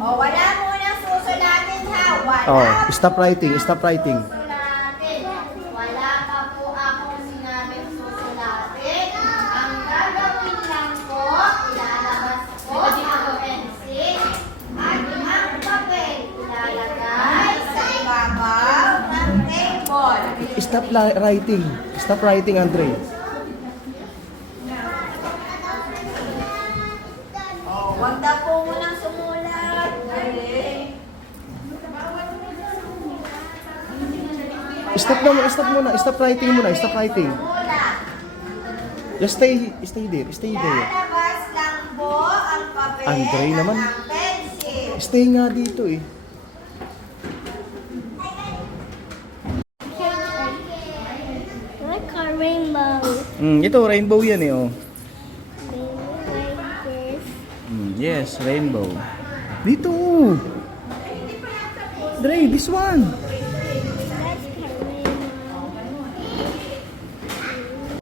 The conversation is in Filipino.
O, wala munang susulatin ha. Wala Oh, stop writing, stop writing. susulatin. Wala pa po akong sinabing susulatin. Ang gagawin lang po, ilalabas ko ang pencil at ang papel ilalagay sa ibabaw ng table. Stop writing. Stop writing, Andre. Huwag na po munang sumulat. Okay. Stop muna. Stop writing muna. Stop writing. Sumulat. Just stay there. Stay there. Lalabas lang po ang papel Andre at naman. ang pencil. Stay nga dito eh. Like a rainbow. Ito, rainbow yan eh, oh. Like this. Yes, rainbow. Dito. Dre, this one.